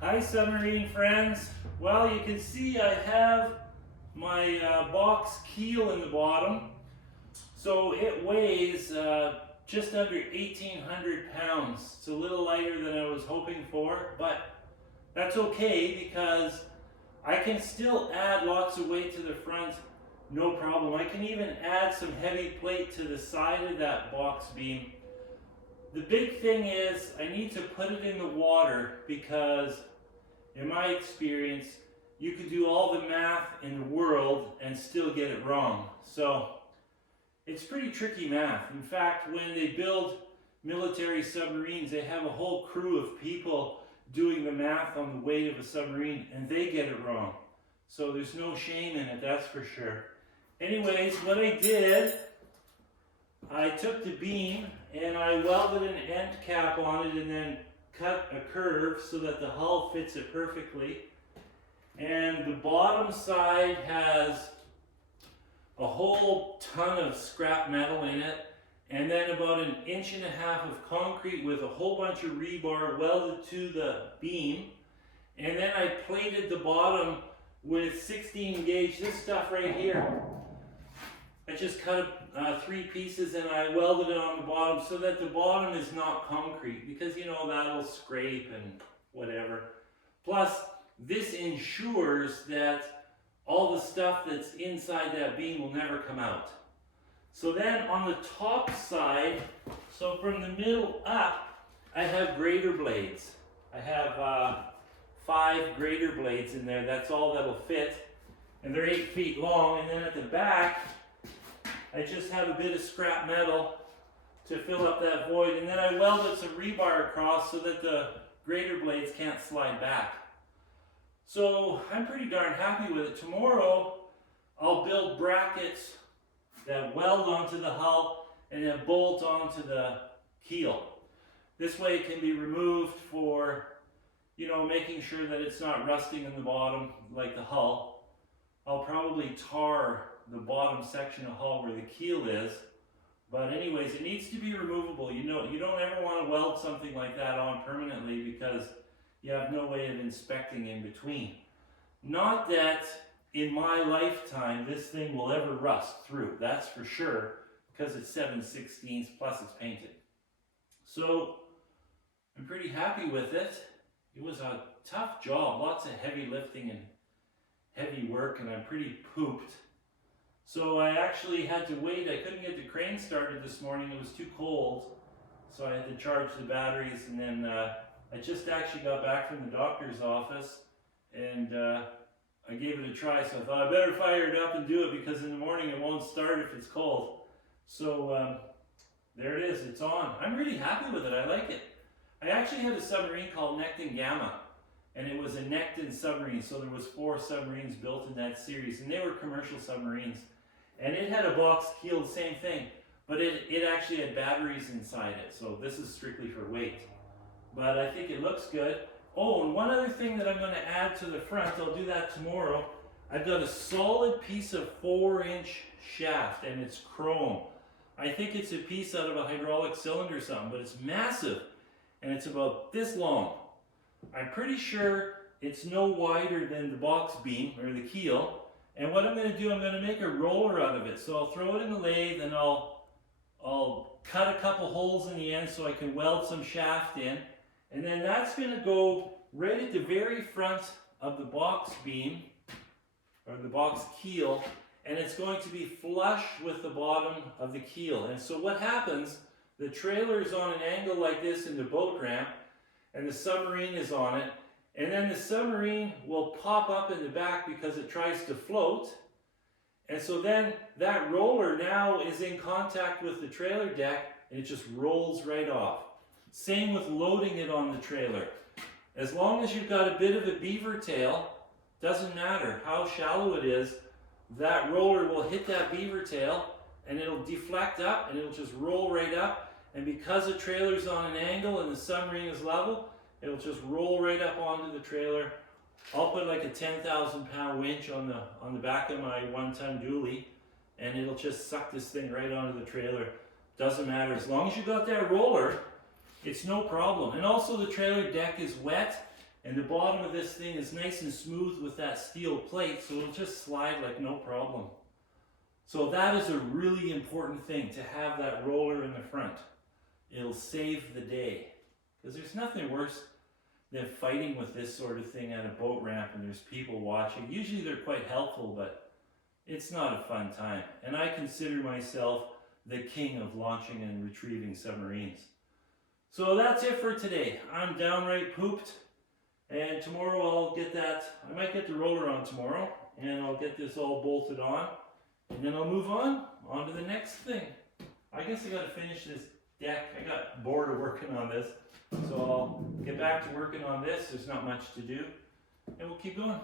Hi submarine friends. Well, you can see I have my box keel in the bottom. So it weighs just under 1,800 pounds. It's a little lighter than I was hoping for, but that's okay because I can still add lots of weight to the front, no problem. I can even add some heavy plate to the side of that box beam. The big thing is I need to put it in the water because in my experience, you could do all the math in the world and still get it wrong. So it's pretty tricky math. In fact, when they build military submarines, they have a whole crew of people doing the math on the weight of a submarine and they get it wrong. So there's no shame in it, that's for sure. Anyways, what I did, I took the beam and I welded an end cap on it and then cut a curve so that the hull fits it perfectly. And the bottom side has a whole ton of scrap metal in it, and then about 1.5 inches of concrete with a whole bunch of rebar welded to the beam. And then I plated the bottom with 16 gauge, this stuff right here. I just cut 3 pieces and I welded it on the bottom so that the bottom is not concrete because, you know, that'll scrape and whatever. Plus, this ensures that all the stuff that's inside that beam will never come out. So then on the top side, so from the middle up, I have grater blades. I have 5 grater blades in there. That's all that'll fit. And they're 8 feet long. And then at the back, I just have a bit of scrap metal to fill up that void, and then I welded some rebar across so that the grater blades can't slide back. So I'm pretty darn happy with it. Tomorrow I'll build brackets that weld onto the hull and then bolt onto the keel. This way it can be removed for, you know, making sure that it's not rusting in the bottom like the hull. I'll probably tar the bottom section of hull where the keel is, but anyways, it needs to be removable. You know, you don't ever want to weld something like that on permanently because you have no way of inspecting in between. Not that in my lifetime this thing will ever rust through, that's for sure, because it's 7/16 plus it's painted. So I'm pretty happy with it. It was a tough job, lots of heavy lifting and heavy work, and I'm pretty pooped. So I actually had to wait. I couldn't get the crane started this morning. It was too cold. So I had to charge the batteries, and then I just actually got back from the doctor's office and I gave it a try. So I thought I better fire it up and do it because in the morning it won't start if it's cold. So there it is, it's on. I'm really happy with it, I like it. I actually had a submarine called Necton Gamma, and it was a Necton submarine. So there was 4 submarines built in that series, and they were commercial submarines. And it had a box keel, the same thing, but it actually had batteries inside it. So this is strictly for weight. But I think it looks good. Oh, and one other thing that I'm going to add to the front, I'll do that tomorrow. I've got a solid piece of 4-inch shaft, and it's chrome. I think it's a piece out of a hydraulic cylinder or something, but it's massive, and it's about this long. I'm pretty sure it's no wider than the box beam, or the keel. And what I'm going to do, I'm going to make a roller out of it. So I'll throw it in the lathe and I'll cut a couple holes in the end so I can weld some shaft in. And then that's going to go right at the very front of the box beam, or the box keel, and it's going to be flush with the bottom of the keel. And so what happens, the trailer is on an angle like this in the boat ramp, and the submarine is on it. And then the submarine will pop up in the back because it tries to float. And so then that roller now is in contact with the trailer deck and it just rolls right off. Same with loading it on the trailer. As long as you've got a bit of a beaver tail, doesn't matter how shallow it is, that roller will hit that beaver tail and it'll deflect up and it'll just roll right up. And because the trailer's on an angle and the submarine is level, it'll just roll right up onto the trailer. I'll put like a 10,000 pound winch on the back of my 1-ton dually, and it'll just suck this thing right onto the trailer. Doesn't matter, as long as you got that roller, it's no problem. And also the trailer deck is wet, And the bottom of this thing is nice and smooth with that steel plate, so it'll just slide like no problem. So that is a really important thing, to have that roller in the front. It'll save the day. Because there's nothing worse than fighting with this sort of thing at a boat ramp and there's people watching. Usually they're quite helpful, but it's not a fun time. And I consider myself the king of launching and retrieving submarines. So that's it for today. I'm downright pooped. And tomorrow I'll get that, I might get the roller on tomorrow, and I'll get this all bolted on, and then I'll move on to the next thing. I guess I gotta finish this deck. I got bored of working on this, so I'll get back to working on this. There's not much to do, and we'll keep going.